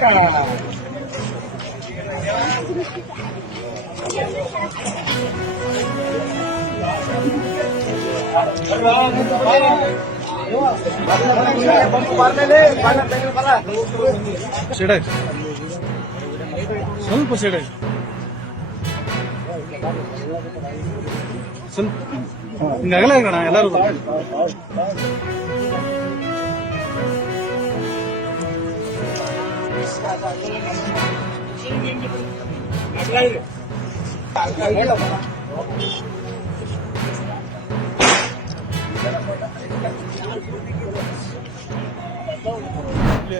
Side ಸ್ವಲ್ಪ side ಸ್ವಲ್ಪ ಹಿಂಗಾಗಲ್ಲ ಕಣ ಎಲ್ಲರೂ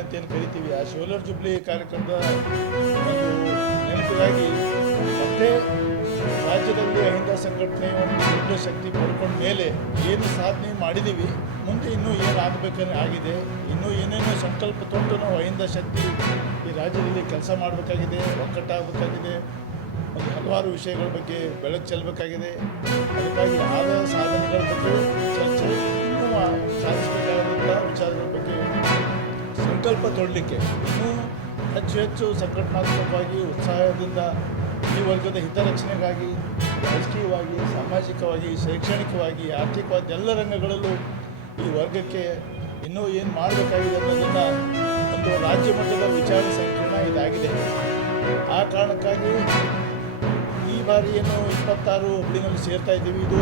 ಅಂತೇನು ಕರಿತೀವಿ. ಆ ಸೋಲಾರ್ ಜುಬ್ಲಿ ಕಾರ್ಯಕ್ರಮದ ಒಂದು ನೆನಪಿಗಾಗಿ ಮತ್ತೆ ರಾಜ್ಯದಲ್ಲಿ ಅಹಿಂದ ಸಂಘಟನೆ ಒಂದು ದೊಡ್ಡ ಶಕ್ತಿ ಪಡ್ಕೊಂಡ ಮೇಲೆ ಏನು ಸಾಧನೆ ಮಾಡಿದ್ದೀವಿ, ಮುಂದೆ ಇನ್ನೂ ಏನು ಆಗಬೇಕಂದ್ರೆ ಆಗಿದೆ. ಇನ್ನೂ ಏನೇನೋ ಸಂಕಲ್ಪ ತೊಟ್ಟು ನಾವು ಅಹಿಂದ ಶಕ್ತಿ ಈ ರಾಜ್ಯದಲ್ಲಿ ಕೆಲಸ ಮಾಡಬೇಕಾಗಿದೆ, ಒಕ್ಕಟ್ಟಾಗಬೇಕಾಗಿದೆ, ಒಂದು ಹಲವಾರು ವಿಷಯಗಳ ಬಗ್ಗೆ ಬೆಳಕು ಚೆಲ್ಲಬೇಕಾಗಿದೆ. ಅದಕ್ಕಾಗಿ ಆದ ಸಾಧನೆಗಳ ಬಗ್ಗೆ ಚರ್ಚೆ, ಇನ್ನೂ ಸಾಧಿಸಬೇಕಾದಂಥ ವಿಚಾರಗಳ ಬಗ್ಗೆ ಸಂಕಲ್ಪ ತೊಡಲಿಕ್ಕೆ ಇನ್ನೂ ಹೆಚ್ಚು ಹೆಚ್ಚು ಸಂಘಟನಾತ್ಮಕವಾಗಿ ಉತ್ಸಾಹದಿಂದ ಈ ವರ್ಗದ ಹಿತರಕ್ಷಣೆಗಾಗಿ ರಾಜಕೀಯವಾಗಿ, ಸಾಮಾಜಿಕವಾಗಿ, ಶೈಕ್ಷಣಿಕವಾಗಿ, ಆರ್ಥಿಕವಾಗಿ ಎಲ್ಲ ರಂಗಗಳಲ್ಲೂ ಈ ವರ್ಗಕ್ಕೆ ಇನ್ನೂ ಏನು ಮಾಡಬೇಕಾಗಿದೆ ಅನ್ನೋದನ್ನು ಒಂದು ರಾಜ್ಯ ಮಟ್ಟದ ವಿಚಾರ ಸಂಕಿರಣ ಇದಾಗಿದೆ. ಆ ಕಾರಣಕ್ಕಾಗಿ ಈ ಬಾರಿ ಏನು 26 ಹುಬ್ಳಿನಲ್ಲಿ ಸೇರ್ತಾ ಇದ್ದೀವಿ. ಇದು